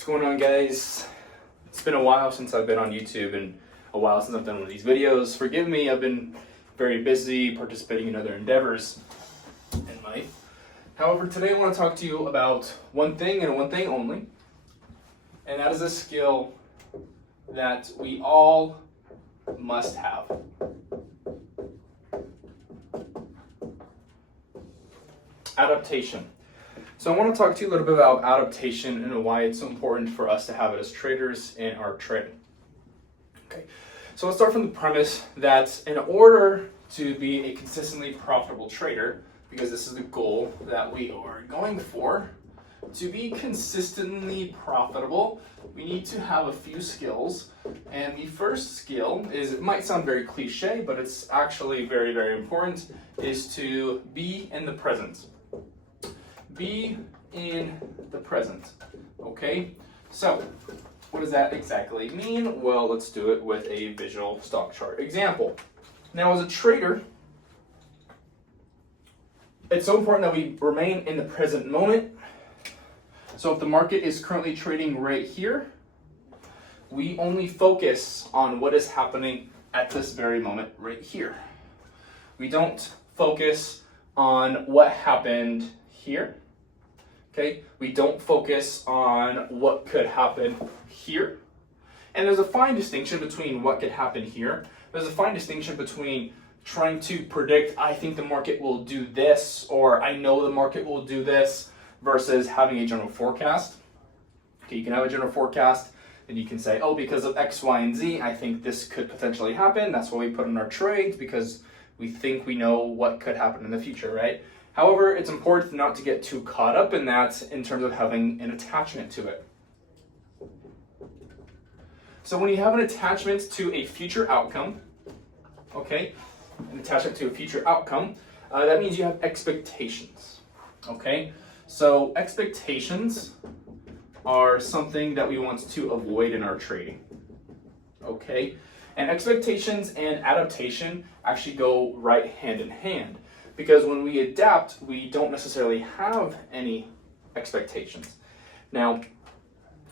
What's going on, guys? It's been a while since I've been on YouTube and a while since I've done one of these videos. Forgive me, I've been very busy participating in other endeavors in life. However, today I want to talk to you about one thing and one thing only, and that is a skill that we all must have. Adaptation. So I want to talk to you a little bit about adaptation and why it's so important for us to have it as traders in our trading. Okay, so let's start from the premise that in order to be a consistently profitable trader, because this is the goal that we are going for, to be consistently profitable, we need to have a few skills. And the first skill is, it might sound very cliche, but it's actually very, very important, is to be in the present. Be in the present. Okay, so what does that exactly mean? Well, let's do it with a visual stock chart example. Now, as a trader, it's so important that we remain in the present moment. So if the market is currently trading right here, we only focus on what is happening at this very moment right here. We don't focus on what happened here. Okay, we don't focus on what could happen here. And there's a fine distinction between what could happen here. There's a fine distinction between trying to predict, I think the market will do this, or I know the market will do this, versus having a general forecast. Okay, you can have a general forecast, and you can say, oh, because of X, Y, and Z, I think this could potentially happen. That's why we put in our trades, because we think we know what could happen in the future, right? However, it's important not to get too caught up in that in terms of having an attachment to it. So when you have an attachment to a future outcome, okay, an attachment to a future outcome, that means you have expectations, okay? So expectations are something that we want to avoid in our trading, okay? And expectations and adaptation actually go right hand in hand. Because when we adapt, we don't necessarily have any expectations. Now,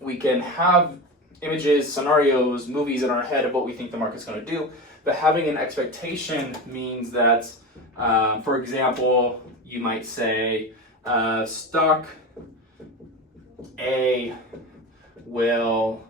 we can have images, scenarios, movies in our head of what we think the market's going to do, but having an expectation means that, for example, you might say, stock A will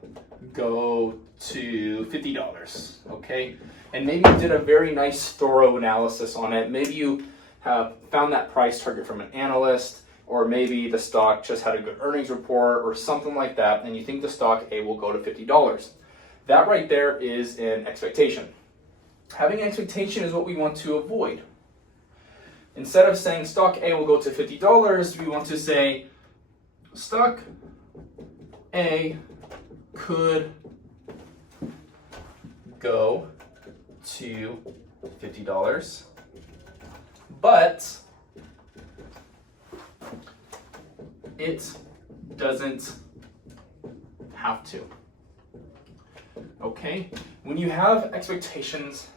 go to $50, okay? And maybe you did a very nice, thorough analysis on it. Maybe you have found that price target from an analyst, or maybe the stock just had a good earnings report or something like that, and you think the stock A will go to $50. That right there is an expectation. Having an expectation is what we want to avoid. Instead of saying stock A will go to $50, we want to say stock A could go to $50, but it doesn't have to. Okay? When you have expectations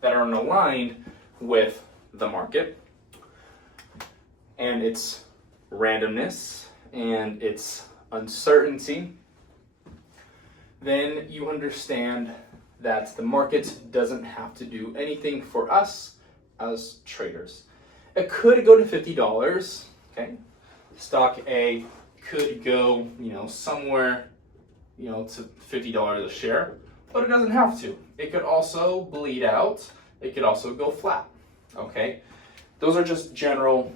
that are aligned with the market and its randomness and its uncertainty, then you understand that the market doesn't have to do anything for us as traders. It could go to $50, okay? Stock A could go, somewhere, to $50 a share, but it doesn't have to. It could also bleed out. It could also go flat, okay? Those are just general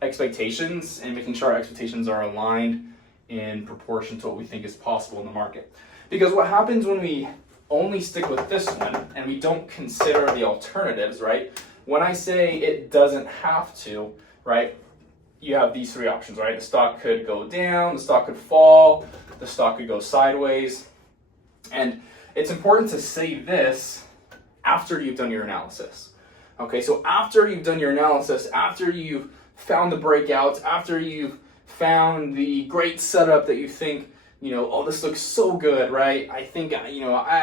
expectations, and making sure our expectations are aligned in proportion to what we think is possible in the market. Because what happens when we only stick with this one and we don't consider the alternatives, right? When I say it doesn't have to, right, you have these three options, right? The stock could go down, the stock could fall, the stock could go sideways. And it's important to say this after you've done your analysis. Okay, so after you've done your analysis, after you've found the breakouts, after you've found the great setup that you think, oh, this looks so good, right? I think, I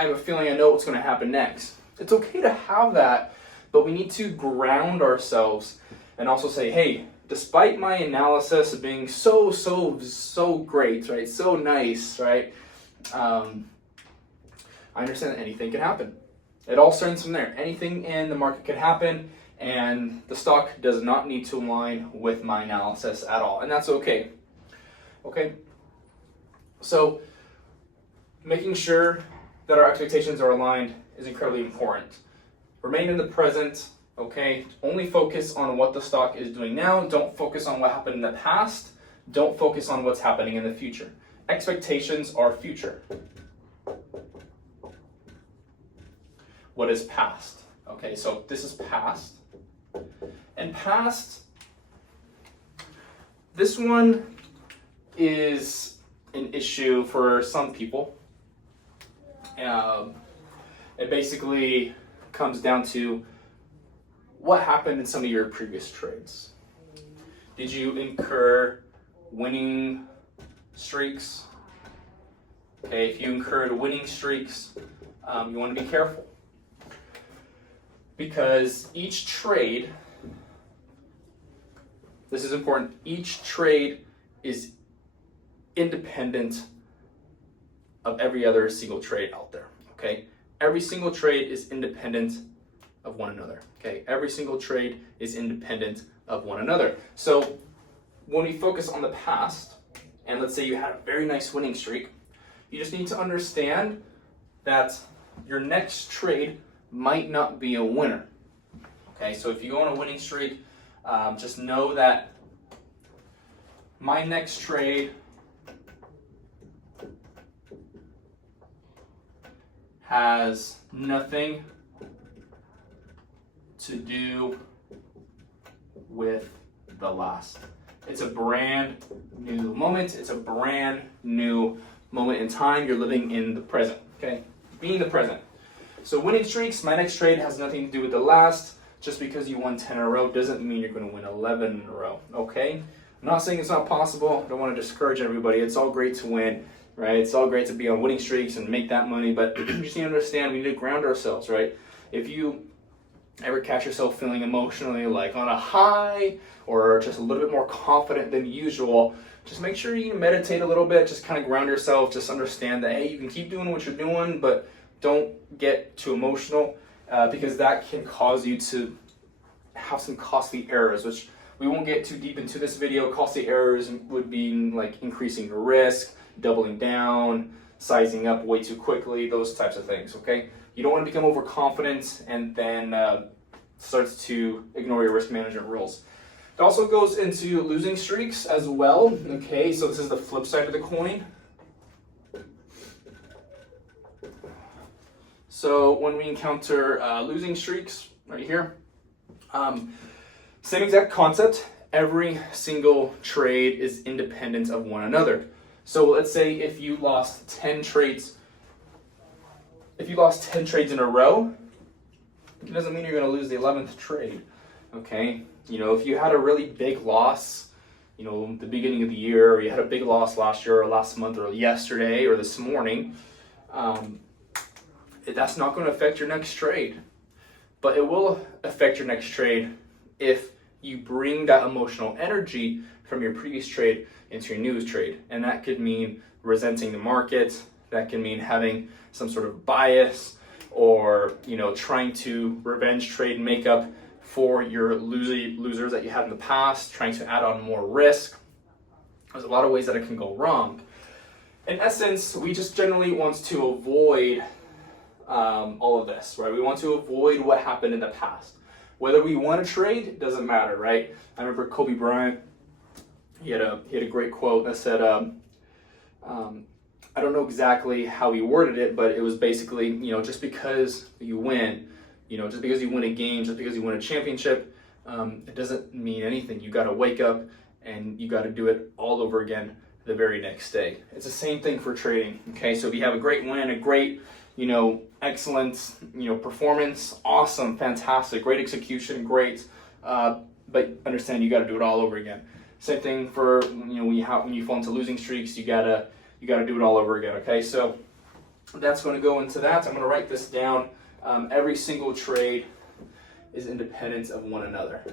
have a feeling I know what's going to happen next. It's okay to have that, but we need to ground ourselves and also say, hey, despite my analysis being so great, right, so nice, right, I understand that anything can happen. It all starts from there. Anything in the market could happen, and the stock does not need to align with my analysis at all, and that's okay. Okay, so making sure that our expectations are aligned is incredibly important. Remain in the present, okay? Only focus on what the stock is doing now. Don't focus on what happened in the past. Don't focus on what's happening in the future. Expectations are future. What is past? Okay, so this is past. And past, this one is an issue for some people. It basically comes down to what happened in some of your previous trades. Did you incur winning streaks? Okay, if you incurred winning streaks, you want to be careful, because each trade, this is important, each trade is independent of every other single trade out there, okay? Every single trade is independent of one another, okay? Every single trade is independent of one another. So when we focus on the past, and let's say you had a very nice winning streak, you just need to understand that your next trade might not be a winner, okay? So if you go on a winning streak, just know that my next trade has nothing to do with the last. It's a brand new moment. It's a brand new moment in time. You're living in the present, okay? Be in the present. So winning streaks, my next trade has nothing to do with the last. Just because you won 10 in a row doesn't mean you're going to win 11 in a row, okay? I'm not saying it's not possible. I don't want to discourage everybody. It's all great to win, right? It's all great to be on winning streaks and make that money, but you just need to understand we need to ground ourselves, right? If you ever catch yourself feeling emotionally like on a high or just a little bit more confident than usual, just make sure you meditate a little bit, just kind of ground yourself, just understand that, hey, you can keep doing what you're doing, but don't get too emotional, because that can cause you to have some costly errors, which we won't get too deep into this video. Costly errors would be like increasing your risk, doubling down, sizing up way too quickly, those types of things, okay? You don't want to become overconfident and then starts to ignore your risk management rules. It also goes into losing streaks as well, okay? So this is the flip side of the coin. So when we encounter losing streaks right here, same exact concept. Every single trade is independent of one another. So let's say if you lost 10 trades, in a row, it doesn't mean you're going to lose the 11th trade, okay? You know, if you had a really big loss, you know, the beginning of the year, or you had a big loss last year or last month or yesterday or this morning, that's not going to affect your next trade. But it will affect your next trade if you bring that emotional energy from your previous trade into your newest trade. And that could mean resenting the market. That can mean having some sort of bias, or, you know, trying to revenge trade makeup for your losers that you had in the past, trying to add on more risk. There's a lot of ways that it can go wrong. In essence, we just generally want to avoid all of this, right? We want to avoid what happened in the past. Whether we want to trade, doesn't matter, right? I remember Kobe Bryant, he had a great quote that said, I don't know exactly how he worded it, but it was basically, you know, just because you win, you know, just because you win a game, just because you win a championship, it doesn't mean anything. You got to wake up and you got to do it all over again the very next day. It's the same thing for trading, okay? So if you have a great win, a great, you know, excellent, you know, performance, awesome, fantastic, great execution, great, but understand you got to do it all over again. Same thing for, you know, when you fall into losing streaks, you gotta do it all over again, okay? So that's going to go into that. I'm going to write this down. Every single trade is independent of one another.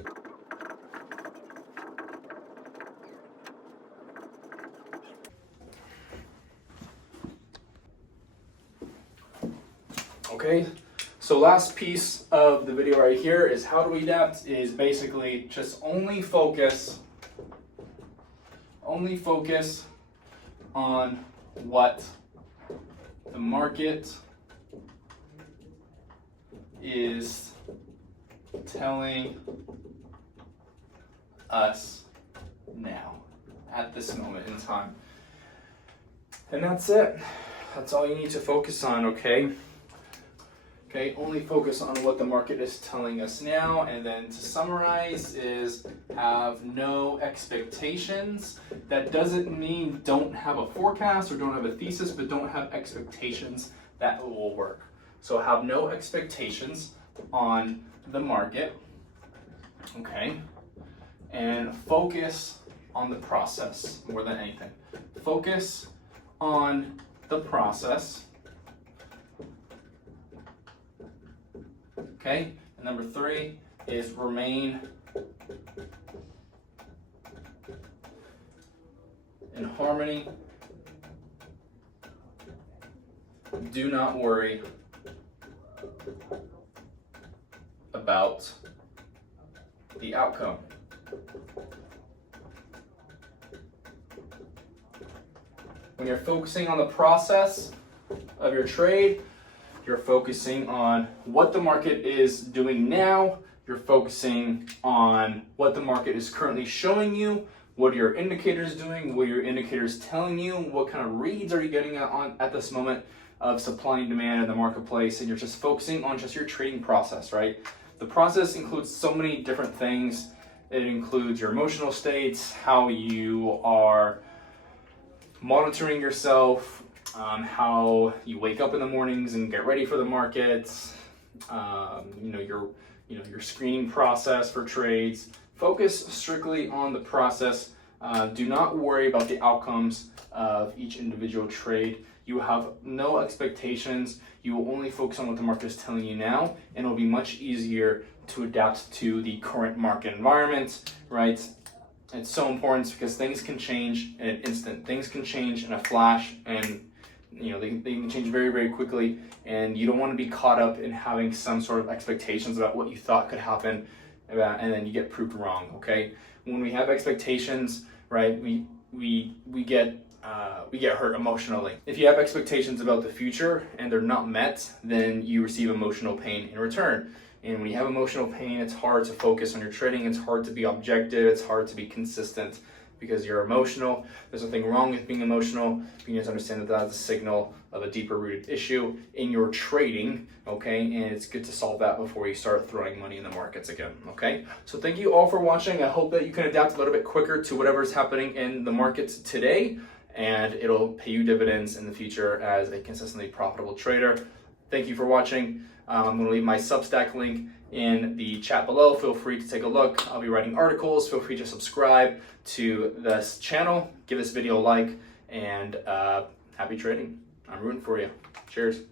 Okay, so last piece of the video right here is how do we adapt, is basically just only focus on what the market is telling us now at this moment in time. And that's it. That's all you need to focus on, okay? Okay, only focus on what the market is telling us now. And then to summarize is have no expectations. That doesn't mean don't have a forecast or don't have a thesis, but don't have expectations that it will work. So have no expectations on the market, okay? And focus on the process more than anything. Focus on the process. Okay, and number 3 is remain in harmony. Do not worry about the outcome. When you're focusing on the process of your trade, you're focusing on what the market is doing now. You're focusing on what the market is currently showing you. What are your indicators doing? What are your indicators telling you? What kind of reads are you getting at this moment of supply and demand in the marketplace? And you're just focusing on just your trading process, right? The process includes so many different things. It includes your emotional states, how you are monitoring yourself, how you wake up in the mornings and get ready for the markets, your screening process for trades. Focus strictly on the process. Do not worry about the outcomes of each individual trade. You have no expectations. You will only focus on what the market is telling you now, and it'll be much easier to adapt to the current market environment, right? It's so important because things can change in an instant. Things can change in a flash, and they can change very, very quickly, and you don't want to be caught up in having some sort of expectations about what you thought could happen, and then you get proved wrong, okay? When we have expectations, right, we get hurt emotionally. If you have expectations about the future and they're not met, then you receive emotional pain in return. And when you have emotional pain, it's hard to focus on your trading. It's hard to be objective. It's hard to be consistent because you're emotional. There's nothing wrong with being emotional. You need to understand that that's a signal of a deeper rooted issue in your trading, okay? And it's good to solve that before you start throwing money in the markets again, okay? So thank you all for watching. I hope that you can adapt a little bit quicker to whatever's happening in the markets today, and it'll pay you dividends in the future as a consistently profitable trader. Thank you for watching. I'm going to leave my Substack link in the chat below. Feel free to take a look. I'll be writing articles. Feel free to subscribe to this channel. Give this video a like, and happy trading. I'm rooting for you. Cheers.